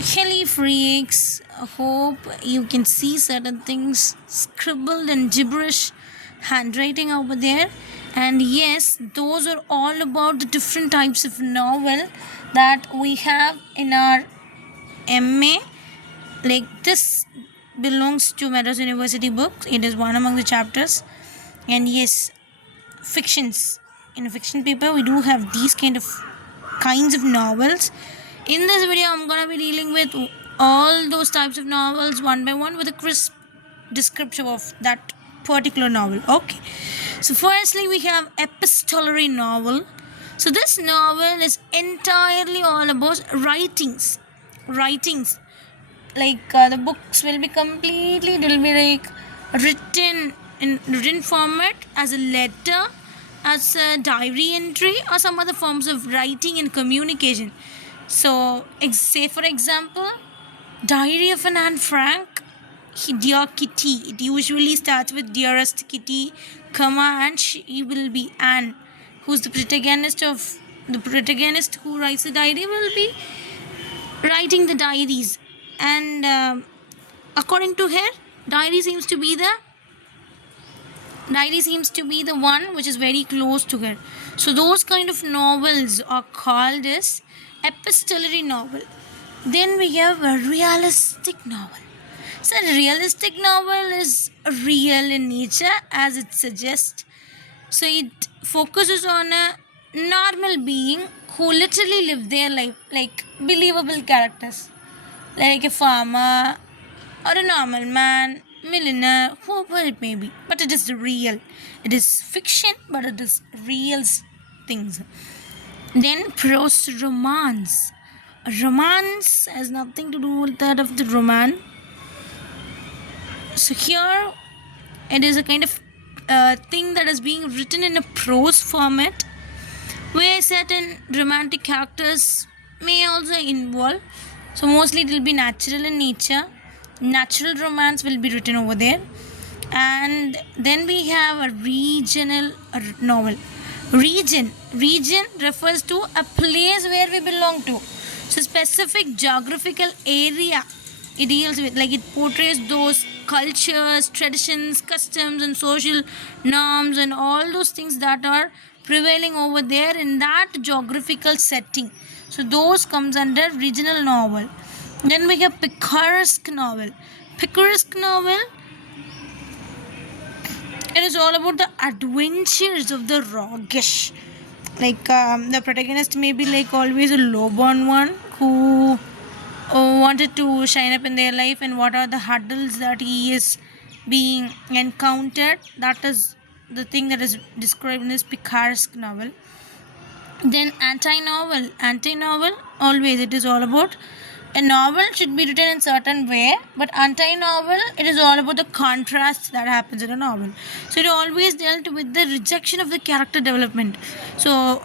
Helly freaks, hope you can see certain things scribbled in gibberish handwriting over there. And yes, those are all about the different types of novel that we have in our MA. Like this belongs to Madras University books. It is one among the chapters. And yes, fictions. In a fiction paper, we do have these kinds of novels. In this video, I'm gonna be dealing with all those types of novels one by one with a crisp description of that particular novel. Okay. So firstly, we have epistolary novel. So this novel is entirely all about writings. Writings. The books will be completely, it will be like written in written format as a letter, as a diary entry, or some other forms of writing and communication. So say for example, Diary of an Anne Frank, Dear Kitty. It usually starts with Dearest Kitty, comma, and she will be Anne, who's the protagonist who writes the diary will be writing the diaries. And according to her, diary seems to be the one which is very close to her. So those kind of novels are called as epistolary novel. Then we have a realistic novel. So a realistic novel is real in nature, as it suggests. So it focuses on a normal being who literally live their life, like believable characters, like a farmer or a normal man, millionaire, whoever it may be. But it is real. It is fiction, but it is real things. Then prose romance. Romance has nothing to do with that of the romance. So here it is a kind of thing that is being written in a prose format where certain romantic characters may also involve. So mostly it will be natural in nature. Natural romance will be written over there. And then we have a regional novel. Region refers to a place where we belong to. So specific geographical area it deals with, like it portrays those cultures, traditions, customs, and social norms, and all those things that are prevailing over there in that geographical setting. So those comes under regional novel. Then we have picaresque novel. Picaresque novel, it is all about the adventures of the roguish. The protagonist may be like always a low-born one who wanted to shine up in their life, and what are the hurdles that he is being encountered. That is the thing that is described in this picaresque novel. Then anti-novel always it is all about a novel should be written in certain way, but anti-novel it is all about the contrast that happens in a novel. So it always dealt with the rejection of the character development. So